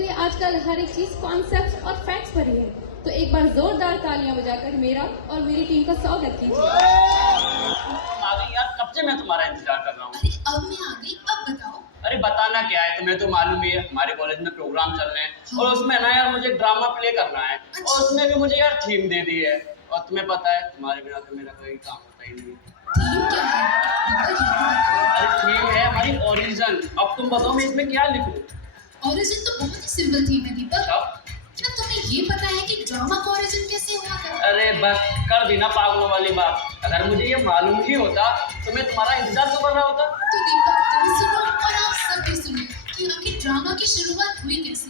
इसीलिए आजकल हर एक चीज कॉन्सेप्ट और फैक्ट्स पर ही है। तो एक बार जोरदार तालियां बजाकर मेरा और मेरी टीम का स्वागत कीजिए। आ गई यार, कब से मैं तुम्हारा इंतजार कर रहा हूँ। अरे अब मैं आ गई, अब बताओ। अरे बताना क्या है, तुम्हें तो मालूम ही है हमारे कॉलेज में प्रोग्राम चल रहे हैं और उसमें ना यार मुझे ड्रामा प्ले करना है और उसमें भी मुझे यार थीम दे दी है और तुम्हें पता है तुम्हारे बिना तो मेरा कोई काम होता ही नहीं। थीम क्या है? अरे थीम है हमारी ओरिजिन। अब तुम बताओ मैं इसमें क्या लिखूं। ओरिजिन तो बहुत ही सिंपल थीम है दीपक। अच्छा? क्या तुम्हें ये पता है कि ड्रामा का ओरिजिन कैसे हुआ था? अरे बस कर दी ना पागलों वाली बात। अगर मुझे ये मालूम ही होता तो मैं तुम्हारा इंतजार क्यों कर रहा होता। तो दीपक तुम सुनो और आप सब भी सुनो कि आखिर ड्रामा की शुरुआत हुई कैसे।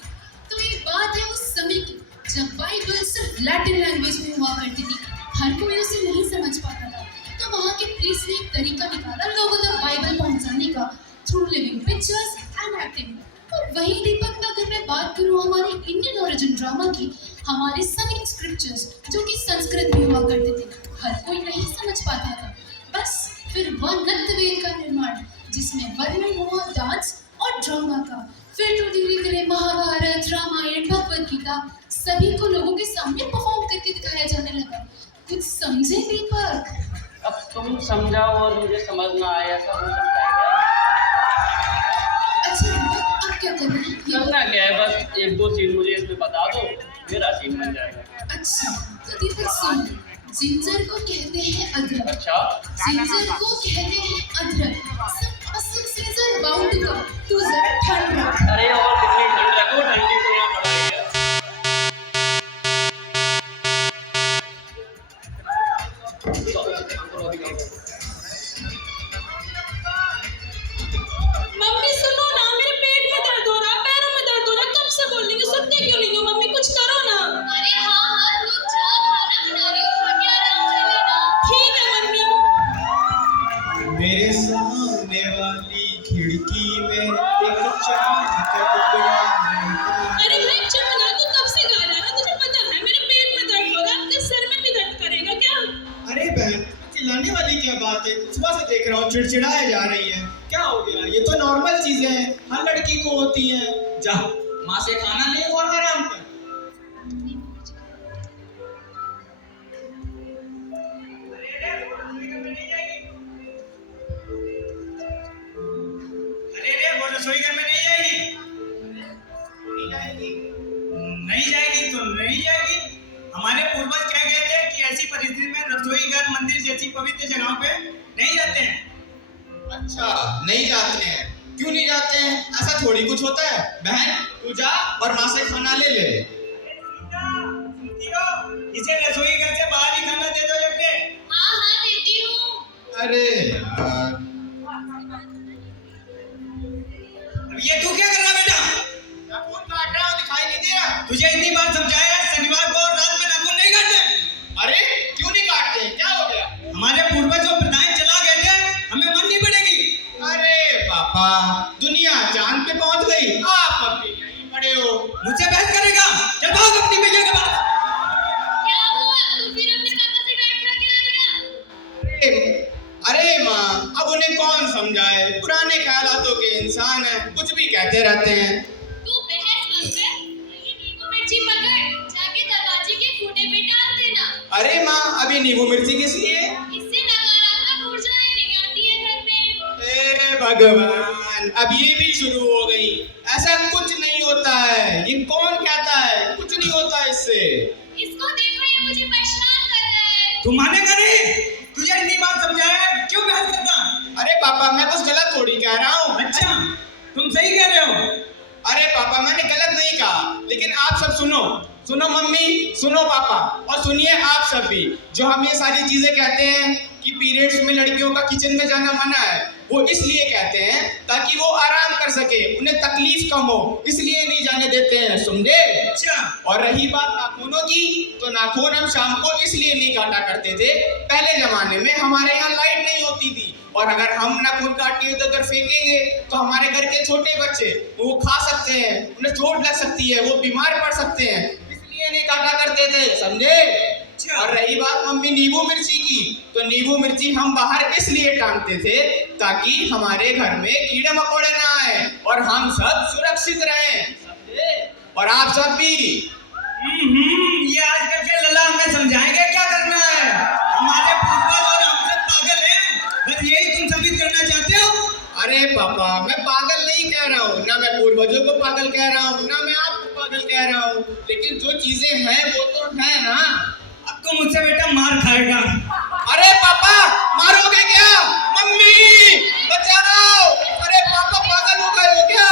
तो ये बात है उस समय की जब बाइबल सिर्फ लैटिन लैंग्वेज में हुआ करती थी। हर कोई उसे नहीं समझ पाता था, तो वहाँ के प्रीस्ट ने एक तरीका निकाला लोगों तक बाइबल पहुँचाने का, through living pictures and acting. और वही दीपक, अगर मैं बात करूँ हमारे इंडियन ओरिजिन ड्रामा की, हमारे सभी स्क्रिप्चर्स जो कि संस्कृत में हुआ करते थे, हर कोई नहीं समझ पाता था। बस फिर वह नृत्य का निर्माण जिसमें वर्णन हुआ डांस और ड्रामा का। फिर तो धीरे धीरे महाभारत, रामायण, भगवत गीता सभी को लोगों के सामने परफॉर्म करके दिखाया जाने लगा। कुछ समझे दीपक? अब तुम समझाओ और मुझे समझ ना आए, ऐसा हो सकता है क्या? अच्छा दीपक, अब क्या करना है? करना क्या है, बस एक दो सीन मुझे इसमें बता दो, मेरा सीन बन जाएगा। अच्छा तो दीपक सुन, जिंजर को कहते हैं अदरक। अच्छा? जिंजर को कहते हैं अदरक। सीजर बाउंड का तू जरा ठंड रख। अरे और कितनी ठंड रखो, ठंडी तो यहाँ पड़ रही है। मम्मी सुनो ना, मेरे पेट में दर्द हो रहा है, पैरों में दर्द हो रहा है, कब से बोल रही हूँ, सुनते क्यों नहीं हो? मम्मी कुछ करो ना। अरे हाँ हाँ रुक जा, खाना बना रही हूँ, खा के आराम कर लेना। ठीक है मम्मी। मेरे सामने वाली खिड़की में एक चांद का टुकड़ा है। अरे भाई चुप ना, तू कब से गा रहा है? तुझे पता है मेरे पेट में दर्द हो रहा है, आपके सर में भी दर्द करेगा क्या? अरे बहन, चिल्लाने वाली क्या बात है? सुबह से देख रहा हूँ चिड़चिड़ाए जा रही है, क्या हो गया? ये तो नॉर्मल चीजें हैं, हर लड़की को होती हैं। जा माँ से खाना ले और आराम कर। अरे रे वो रसोई घर में नहीं जाएगी। नहीं जाएगी, नहीं जाएगी तो नहीं जाएगी। हमारे पूर्वज क्या कहते हैं कि ऐसी परिस्थिति में रसोई घर, मंदिर जैसी पवित्र जगहों पे नहीं जाते हैं। अच्छा नहीं जाते हैं, क्यों नहीं जाते हैं? ऐसा थोड़ी कुछ होता है। बहन तू जा और माँ से खाना ले ले। इसे रसोई घर से बाहर ही खाना दे दो जाके। हाँ हाँ देती हूँ। अरे यार, ये तू क्या कर रहा बेटा? नाखून काट रहा हूँ, दिखाई नहीं दे रहा? तुझे इतनी बार समझाया शनिवार को रात में नाखून नहीं काटते। अरे क्यों नहीं काटते? क्या हो गया? हमारे पूर्वज जो प्रथाएं चला गए थे, हमें माननी पड़ेगी। अरे पापा, दुनिया चांद पे पहुंच गई, आप अब भी यहीं पड़े हो। मुझसे बहस करेगा? चल भाग अपनी बेटियों के पास। क्या हुआ? तू फिर अपने पापा से डांट खा के आ गया? अरे माँ, अब उन्हें कौन समझाए? पुराने ख्यालातों के इंसान हैं, कुछ भी कहते रहते हैं। तू बहस मत कर, ये नींबू मिर्ची पकड़, जाके दरवाजे के खूंटे पे डाल देना। अरे माँ, अभी नींबू मिर्ची किस लिए? इससे नकारात्मक ऊर्जाएं नहीं आती है घर में। हे भगवान, अब ये भी शुरू हो गई। ऐसा कुछ नहीं होता है, ये कौन कहता है? कुछ नहीं होता इससे। इसको देखो, ये मुझे परेशान कर रहा है। तू मानेगा नहीं? तुझे इतनी बार समझाया, क्यों बहस करता? अरे पापा, मैं कुछ गलत थोड़ी कह रहा हूँ। अच्छा, तुम सही कह रहे हो। अरे पापा, मैंने गलत नहीं कहा, लेकिन आप सब सुनो। सुनो मम्मी, सुनो पापा, और सुनिए आप सब भी, जो हम ये सारी चीजें कहते हैं कि पीरियड्स में लड़कियों का किचन में जाना मना है, वो इसलिए कहते हैं ताकि वो आराम कर सके, उन्हें तकलीफ कम हो, इसलिए नहीं जाने देते हैं, समझे? अच्छा। और रही बात नाखूनों की, तो नाखून हम शाम को इसलिए नहीं काटा करते थे। पहले जमाने में हमारे यहाँ लाइट नहीं होती थी, और अगर हम नाखून काट के उधर फेंकेंगे तो हमारे घर के छोटे बच्चे वो खा सकते हैं, उन्हें चोट लग सकती है, वो बीमार पड़ सकते हैं, इसलिए नहीं काटा करते थे, समझे? और रही बात मम्मी नींबू मिर्ची की, तो नींबू मिर्ची हम बाहर इसलिए टांगते थे ताकि हमारे घर में कीड़े मकोड़े ना आए और हम सब सुरक्षित रहें, समझे? और आप सब भी। ये आजकल के लल्ला हमें समझाएंगे क्या करना है। हमारे पूर्वज और हम सब पागल हैं, बस यही तुम सभी करना चाहते हो। अरे पापा, मैं पागल नहीं कह रहा हूँ, ना मैं पूर्वजों को पागल कह रहा हूँ, ना मैं आपको पागल कह रहा हूँ, लेकिन जो चीजें हैं वो तो है ना। अब तो मुझसे बेटा मार खाएगा। अरे पापा, मारोगे क्या? मम्मी बचाओ! अरे पापा पागल हो गए हो क्या?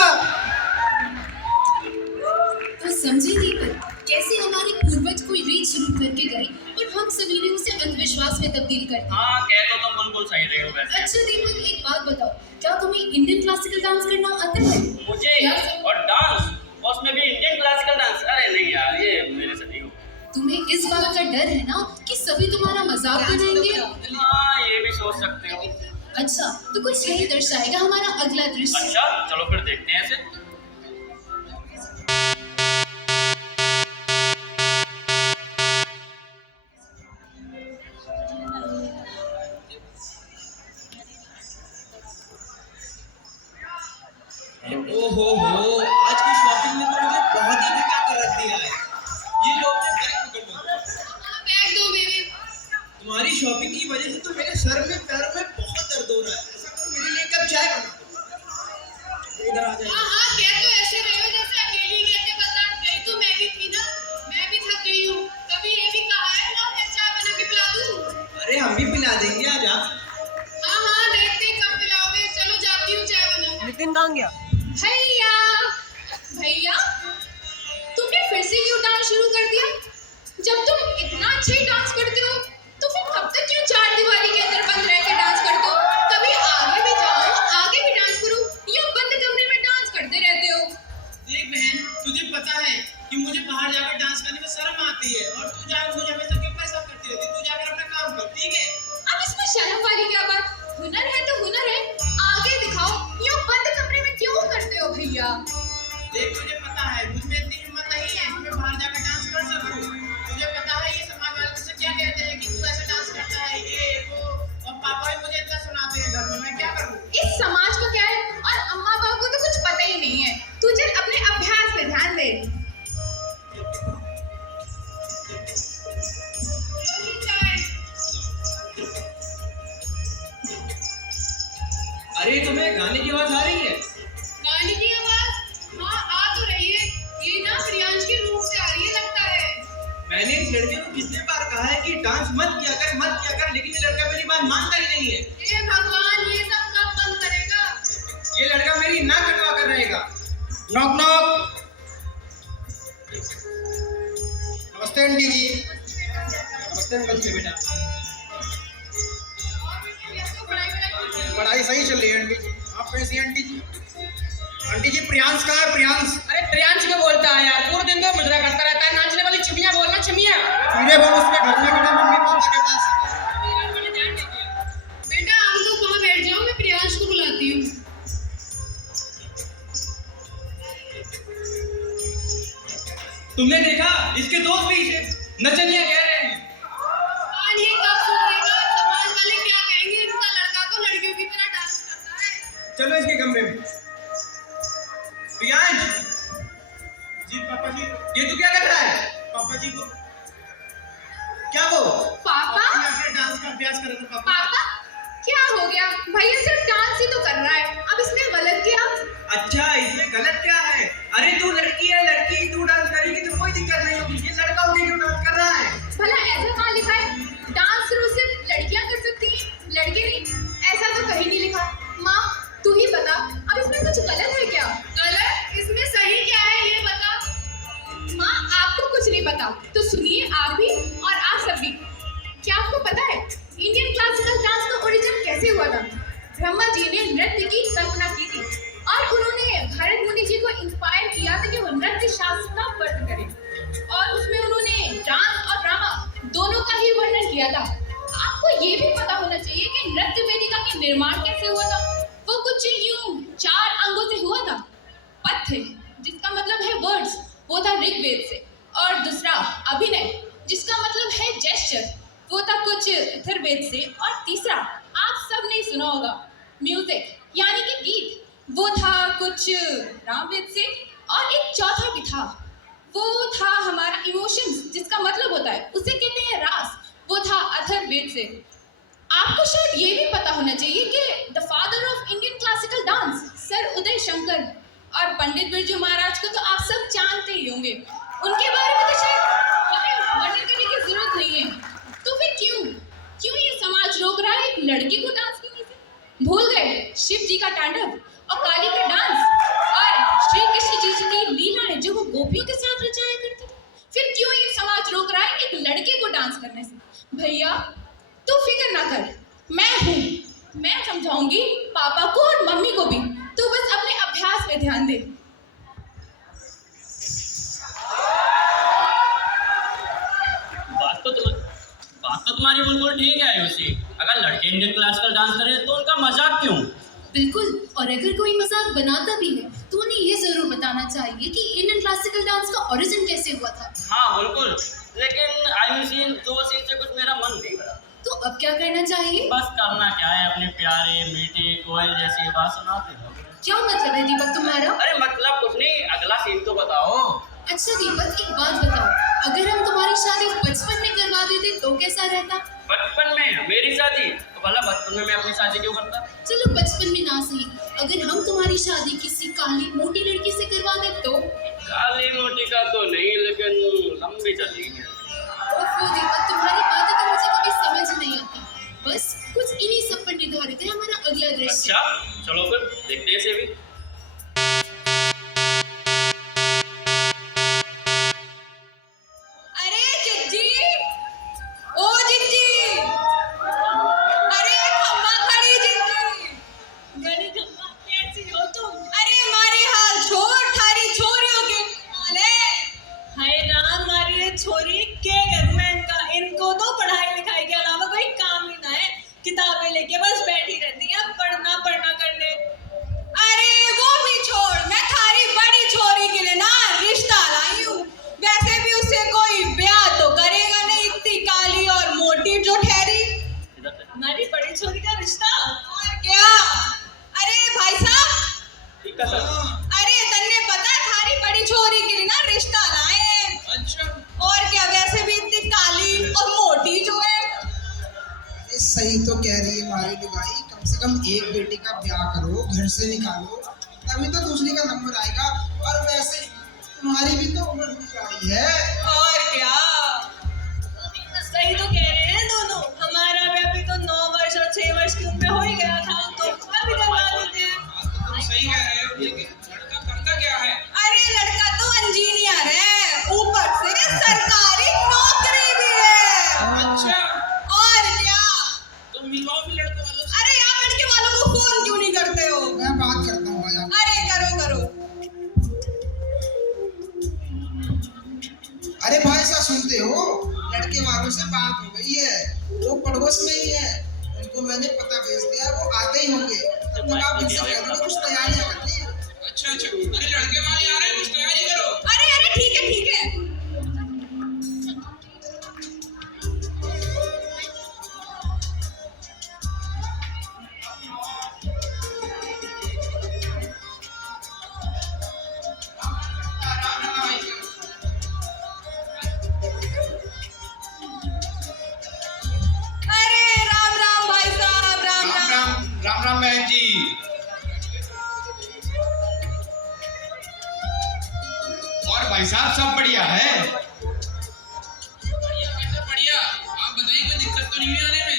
तो समझे दीपक कैसे हमारे पूर्वज कोई रीत शुरू करके गए और हम सभी ने उसे अंधविश्वास में तब्दील कर दिया। हाँ, कह तो तुम बिल्कुल सही रहे हो वैसे। अच्छा दीपक, एक बात बताओ, क्या तुम्हें इंडियन क्लासिकल डांस करना आता है? मुझे और डांस, और उसमें भी इंडियन क्लासिकल डांस, अरे नहीं यार, ये मेरे से नहीं होगा। तुम्हें इस बात का डर है ना कि सभी तुम्हारा मजाक बनाएंगे? हाँ, ये भी सोच सकते हो। अच्छा, तो कुछ यही दर्शाएगा हमारा अगला दृश्य। अच्छा, चलो फिर देखते हैं इसे। ओहो हो, आज की शॉपिंग में तो मुझे बहुत ही थका कर रख दिया है। ये लो अपने बैग पकड़ लो। बैग दो मेरे। तुम्हारी शॉपिंग की वजह से तो मेरे सर में पैरों में बहुत दर्द हो रहा है। ऐसा करो, मेरे लिए एक कप चाय बना दो। इधर आ जाओ। हाँ, कह तो ऐसे रहे हो जैसे अकेली गए थे बाजार। गई तो मैं भी थी ना, मैं भी थक गई हूँ। कभी ये भी कहा है ना मैं चाय बना के पिला दूँ? अरे हम भी पिला देंगे, आज आप। हाँ, देखते हैं कब पिलाओगे। चलो जाती हूँ चाय बनाने। नितिन कहाँ गया? भैया, भैया, तुमने फिर से क्यों डांस शुरू कर दिया? जब तुम इतना अच्छा ही डांस करते हो, तो फिर कब तक क्यों चार दीवारी के अंदर बंद रह के डांस करते हो? कभी आगे भी जाओ, आगे भी डांस करो, यूं बंद कमरे में डांस करते रहते हो। देख बहन, तुझे पता है कि मुझे बाहर जाकर डांस करने में शर्म आती है, और तू जा मुझे हमेशा क्यों पैसा करती रहती है। तू जाकर अपना काम कर, ठीक है? अब इसमें शर्म वाली क्या बात? हुनर है तो हुनर है, आगे दिखाओ, यूं बंद कमरे में क्यों करते हो भैया? देख, तुझे पता है मुझ में इतनी हिम्मत नहीं है कि मैं बाहर जाकर डांस कर सकूं। तुझे पता है ये समाज वाले मुझसे क्या कहते हैं कि तू ऐसे डांस करता है, ये वो, और पापा भी मुझे इतना सुनाते हैं घर में। मैं क्या करूं? इस समाज को क्या है और अम्मा बाबू को तो कुछ पता ही नहीं है। तुझे अपने अभ्यास पे ध्यान दे। अरे तुम्हें गाने की आवाज आ रही है? गाने की आवाज? हाँ, आ तो रही है। ये ना प्रियांश के रूम से आ रही है लगता है। मैंने इस लड़के को कितने बार कहा है कि डांस मत किया कर, लेकिन ये लड़का मेरी बात मानता ही नहीं है। हे भगवान, ये सब कब बंद करेगा? ये लड़का मेरी नाक कटवा कर रहेगा। Knock knock. नमस्ते आंटी जी। नमस्ते अंकल जी। बेटा पढ़ाई सही चल रही है आंटी जी। आप कैसी हैं आंटी जी? आंटी जी, प्रियांश कहाँ है? प्रियांश अरे प्रियांश क्यों बोलता है यार? पूरे दिन तो मुजरा करता रहता है। नाचने वाली छमिया बोलना, छमिया। धीरे बोल, उसके घर में खड़ा मम्मी पापा के पास। बेटा आप लोग वहाँ बैठ जाओ, मैं प्रियांश को बुलाती हूँ। तुमने देखा, इसके दोस्त भी इसे नचनिया कह रहे हैं। और ये कब सुधरेगा? समाज वाले क्या कहेंगे? इनका लड़का तो लड़कियों की तरह डांस करता है। चलो इसके कमरे में। प्रियांश जी पापा जी। ये तू क्या कर रहा है? पापा जी को क्या वो? पापा, अपने डांस का अभ्यास कर रहे थे पापा। पापा, क्या हो गया? भैया सिर्फ डांस ही तो कर रहा है, अब इसने गलत किया? अच्छा, इसमें गलत क्या है? अरे तू लड़की है, लड़की, तू डांस करेगी तो कोई दिक्कत नहीं होगी। ये लड़का होगी जो डांस कर रहा है। भला ऐसा कहाँ लिखा है? डांस सिर्फ लड़कियां कर सकती हैं, लड़के नहीं? ऐसा तो कहीं नहीं लिखा। माँ, तू ही बता, अब इसमें कुछ गलत है क्या? गलत? इसमें सही क्या है ये बता। माँ, आपको कुछ नहीं पता तो सुनिए आप भी और आप सब भी। क्या आपको पता है इंडियन क्लासिकल डांस का ओरिजिन कैसे हुआ था? ब्रह्मा जी ने नृत्य की कल्पना की थी और उन्होंने भरत मुनि जी को इंस्पायर किया था कि वो नृत्य शास्त्र का वर्णन करें, और उसमें उन्होंने डांस और ड्रामा दोनों का ही वर्णन किया था। आपको ये भी पता होना चाहिए कि नृत्य वेदिका का निर्माण कैसे हुआ था। वो कुछ यूं 4 अंगों से हुआ था। पथ्य, जिसका मतलब है वर्ड्स, वो था ऋग्वेद से, और दूसरा अभिनय, जिसका मतलब है जेस्चर, वो था कुछ अथर्ववेद से, और तीसरा आप सब ने सुना होगा म्यूजिक यानी कि गीत, वो था कुछ रामवेद से, और एक चौथा भी था जिसका मतलब होता है उसे कहते हैं रास। वो था अथर्ववेद से। आपको शायद ये भी पता होना चाहिए कि the father of Indian classical dance sir Uday Shankar और पंडित बिरजू महाराज को तो आप सब जानते ही होंगे। उनके बारे में तो शायद वर्णन करने की जरूरत नहीं है। तो फिर क्यों ये समाज रोक रहा है एक लड़की को डांस करने से? भूल गए शिव जी का तांडव और काली का डांस और श्री कृष्ण जी की लीलाएं जो वो गोपियों के साथ रचाया करते थे? फिर क्यों ये समाज रोक रहा है एक लड़के को डांस करने से? भैया तू फिक्र ना कर, मैं हूँ, मैं समझाऊंगी पापा को और मम्मी को भी। तू बस अपने अभ्यास पे ध्यान दे। बात तो तुम्हारी बिल्कुल ठीक है आयुषी। अगर लड़के इंडियन क्लासिकल डांस करें तो उनका मजाक क्यों? बिल्कुल, और अगर कोई मजाक बनाता भी है तो उन्हें ये जरूर बताना चाहिए कि इंडियन क्लासिकल डांस का ओरिजिन कैसे हुआ था। हाँ बिल्कुल, लेकिन आयुषी दो सीन से कुछ मेरा मन नहीं भरा। तो अब क्या करना चाहिए? बस करना क्या है, अपने प्यारे मीठी कोयल जैसी बात सुनाते रहो। क्या मतलब है दीपक तुम्हारा? अरे मतलब कुछ नहीं, अगला सीन तो बताओ। अच्छा दीपक एक बात बताओ, अगर हम तुम्हारी शादी बचपन में करवा देते तो कैसा रहता? बचपन में मेरी शादी? तो भला बचपन में मैं अपनी शादी क्यों करता? चलो बचपन में ना सही, अगर हम तुम्हारी शादी किसी काली मोटी लड़की से करवा दे तो? काली मोटी का तो नहीं, लेकिन लंबी चलेगी। ओफो दीपक, तुम्हारी बातें तो मुझे कभी समझ नहीं आती। बस कुछ इन्हीं सब पर निर्धारित है हमारा अगला दृश्य। अच्छा चलो फिर देखते हैं इसे भी। अरे जिज्जी, ओ जिज्जी, अरे खम्मा खड़ी जिज्जी। गणी खम्मा कैसी हो तुम? अरे मारे हाल छोड़, थारी छोरियों के हाले। हाय राम, मारी ये छोरी के घर में इनको तो पढ़ाई लिखाई के अलावा कोई काम ही ना है। किताबें लेके बस बैठी रहती है पढ़ना करने। अरे वो भी छोड़, मैं थारी बड़ी छोरी के लिए ना रिश्ता लाई हूँ। वैसे भी उससे कोई ब्याह तो करेगा नहीं, इतनी काली और मोटी जो ठहरी। हमारी बड़ी छोरी का रिश्ता? और क्या? अरे भाई साहब, ठीक है सर। अरे तन्ने पता है थारी बड़ी छोरी के लिए ना रिश्ता लाए। अच्छा और क्या, वैसे भी इतनी काली और मोटी जो है। ये सही तो कह रही है हमारी लुगाई, कम से कम एक बेटी का ब्याह करो, घर से निकालो, तभी तो दूसरी का नंबर आएगा। और वैसे तुम्हारी भी तो उम्र हो जा रही है। और क्या? सही तो कह रहे हैं दोनों। हमारा भी अभी तो 9 वर्ष और 6 वर्ष की उम्र में हो ही गया था, तो अभी करवा देते हैं। तुम सही कह रहे हो, लेकिन लड़का करता क्या है? अरे लड़का तो इंजीनियर है, ऊपर से सरकारी नौकरी भी है। अच्छा और क्या? तो मिलवाओ भी लड़के वालों से। अरे आप लड़के वालों को फोन क्यों नहीं करते हो? मैं बात करता हूँ आजा। अरे करो। अरे भाई साहब सुनते हो, लड़के वालों से बात हो गई है, वो पड़ोस में ही है, उनको मैंने पता भेज दिया, वो आते ही होंगे। तब तक आप इनसे कह दो कुछ तैयारियां करनी है। अच्छा अरे लड़के वाले आ रहे हैं, कुछ तैयारी करो। अरे ठीक है। अरे राम भाई साहब, राम बहन जी। और भाई साहब सब बढ़िया है? बढ़िया। आप बताइए कोई दिक्कत तो नहीं है आने में?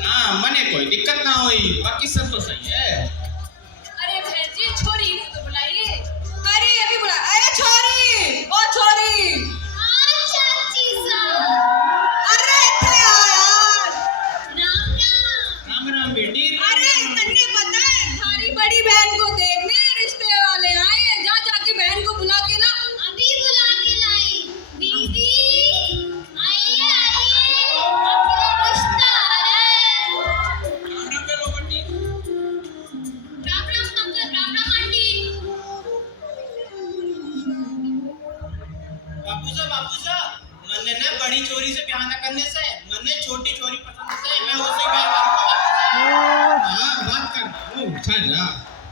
ना मने कोई दिक्कत ना हुई, बाकी सब तो सही है। अरे बहन जी, छोरी को तो बुलाइए। अरे अभी बुला। अरे छोरी, ओ छोरी। अरे इतने आ यार। राम बेटी। अरे तन्ने पता है थारी बड़ी बहन को देखने रिश्ते वाले आए हैं। जाके बहन को बुला के ना अभी बुला के लाई। दीदी आइए रिश्ता आ रहा है। राम बेटी। Ram uncle, Ram aunty. बाबूसा मन्ने ने बड़ी चोरी से ब्याह न करने से मन्ने छोटी चोरी पसंद से मैं उससे ब्याह करूंगा। हाँ बात कर ठहरा।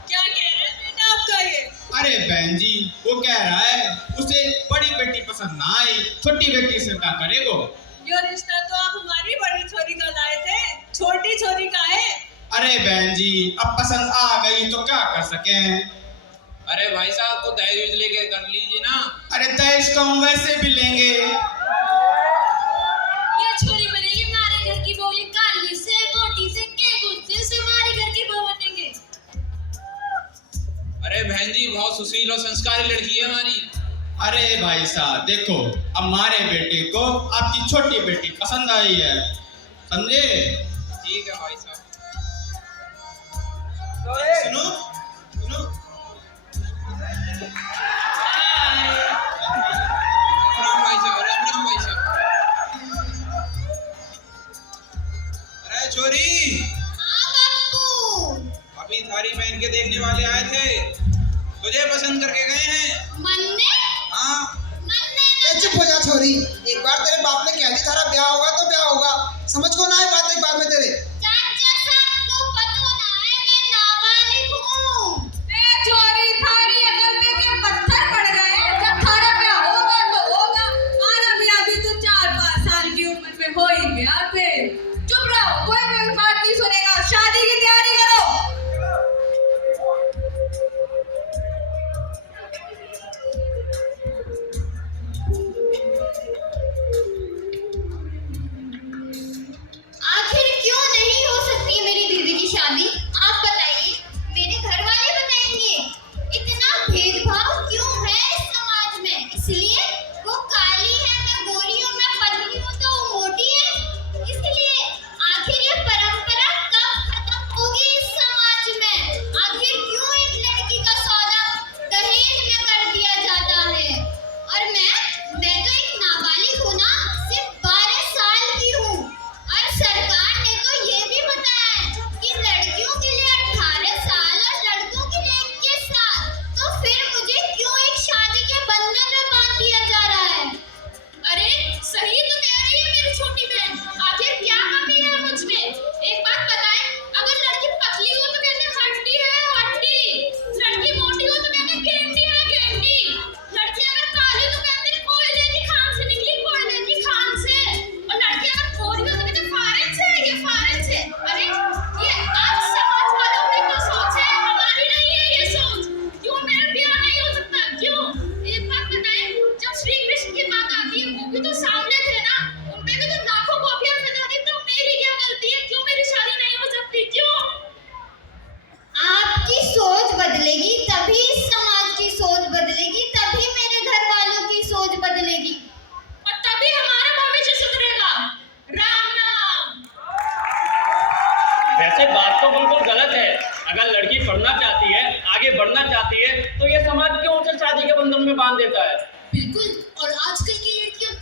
क्या कह रहे हैं बेटा आपका ये? अरे बहन जी वो कह रहा है उसे बड़ी बेटी पसंद पसंद ना आई, छोटी बेटी से क्या करेगो? ये रिश्ता तो आप हमारी बड़ी छोरी का लाए थे, छोटी छोरी का है। अरे बहन जी, अब पसंद आ गई तो क्या कर सके? अरे भाई साहब तो दहेज लेके कर लीजिए ना। अरे दहेज तो हम वैसे भी लेंगे। ये छोरी बनेगी हमारे घर की बहू, ये काली से मोटी से के गुंजे से हमारे घर की बहू बनेंगे। अरे बहन जी बहुत सुशील और संस्कारी लड़की है हमारी। अरे भाई साहब देखो, हमारे बेटे को आपकी छोटी बेटी पसंद आई है, समझे? ठीक है भाई साहब। सुनो सुनो, राम भाई साहब, राम भाई साहब। अरे छोरी, हाँ बापू। अभी थारी बहन के देखने वाले आए थे, तुझे पसंद करके गए हैं। मन्ने हाँ मन्ने चुप हो जा छोरी, एक बार तेरे बाप ने कह दी थारा ब्याह होगा तो ब्याह होगा, समझ को ना है बात एक बार में तेरे। चाचा साहब को पता ना है मैं नाबालिग हूँ। ए छोरी, थारी अकल में क्या पत्थर पड़ गए? जब थारा ब्याह होगा तो होगा, हमारा ब्याह भी तो 4-5 साल की उम्र में हो ही गया। फिर चुप रहो, कोई भी बात नहीं सुनेगा, शादी की तैयारी करो। आखिर क्यों नहीं हो सकती मेरी दीदी की शादी? आप बताइए, मेरे घर वाले बताएंगे। इतना भेदभाव क्यों है इस समाज में? इसलिए वो काली है, मैं गोरी हूँ, मैं पतली हूँ तो वो मोटी है, इसलिए? आखिर ये परंपरा कब खत्म होगी इस समाज में? आखिर क्यों एक लड़की का सौदा दहेज में कर दिया जाता है? और मैं तो एक नाबालिग हूँ ना, सिर्फ 12 साल की हूँ। और सरकार ने तो ये भी बताया है कि लड़कियों के लिए 18 साल और लड़कों के लिए 21 साल। तो फिर मुझे क्यों एक शादी के बंधन में बांध दिया जा रहा है? अरे सही तो कह रही है मेरी छोटी बहन, आखिर क्या कमी है मुझ में? एक बात बताएं, अगर लड़की पतली हो तो कहते हैं हड्डी है हड्डी, लड़की मोटी हो तो कहते हैं गेंडी है गेंडी, लड़की अगर काली तो कहते हैं कोयले की खान से निकली, कोयले की खान से, और लड़की अगर गोरी हो तो कहते हैं फॉरेन से है, ये फॉरेन से। अरे ये आज समाज वालों की तो सोच है, हमारी नहीं है ये सोच। क्यों मेरा ब्याह नहीं हो सकता? क्यों? एक बात बताएं, जब श्री कृष्ण की बात आती है वो भी तो सामने थे ना, उनपे भी तो लाखों गोपियां सजा दी, तो मेरी क्या गलती है? क्यों मेरी शादी नहीं हो सकती? क्यों? आपकी सोच बदलेगी तभी समाज की सोच बदलेगी, तभी मेरे घर वालों की सोच बदलेगी, और तभी हमारा भविष्य सुधरेगा। राम नाम। वैसे बात तो बिल्कुल गलत है। अगर लड़की पढ़ना चाहती है, आगे बढ़ना चाहती है, तो ये समाज क्यों उसे शादी के बंधन में बांध देता है? बिल्कुल, और आजकल की लड़कियां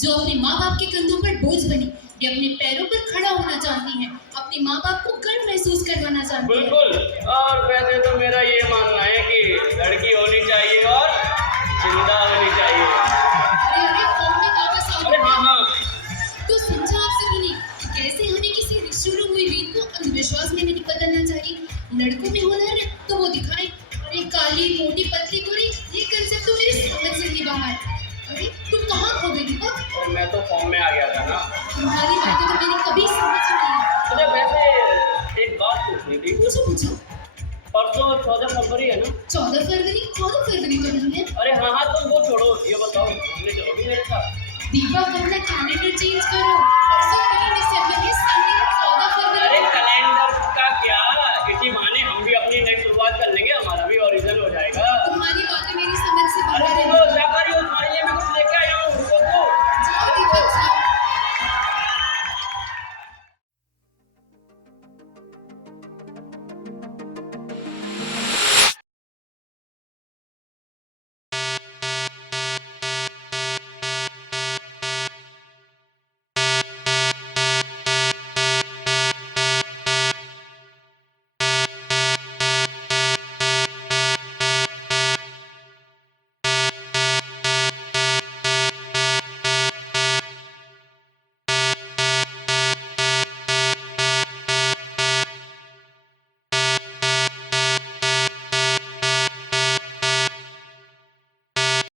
जो अपने माँ बाप के कंधों पर बोझ बनी, ये अपने पैरों पर खड़ा होना चाहती हैं, अपने माँ बाप को गर्व महसूस करवाना चाहती हैं। बिल्कुल, और वैसे तो मेरा ये मानना है कि लड़की होनी चाहिए और जिंदा होनी चाहिए। अरे फोन में वापस आओ। अरे हाँ, तो समझा आप सभी ने कि कैसे हमें किसी शुरू हुई रीत को अंधविश्वास में नहीं बदलना चाहिए। लड़कों में हुनर है तो वो दिखाएं। अरे काली मोटी पतली गोरी, ये कंसेप्ट तो मेरी समझ से ही बाहर। अरे तुम कहाँ खो गई दीपक? और मैं तो फॉर्म में आ गया था ना। तुम्हारी बातें तो मेरी कभी समझ नहीं आई। मुझे वैसे एक बात पूछनी थी। पूछो। परसों 14 फरवरी है ना? 14 फरवरी तो नहीं है। अरे हाँ, तुम वो छोड़ो, ये बताओ घूमने चलोगी मेरे साथ? दीपक अपना कैलेंडर चेंज करो, परसों 3 दिसंबर है, संडे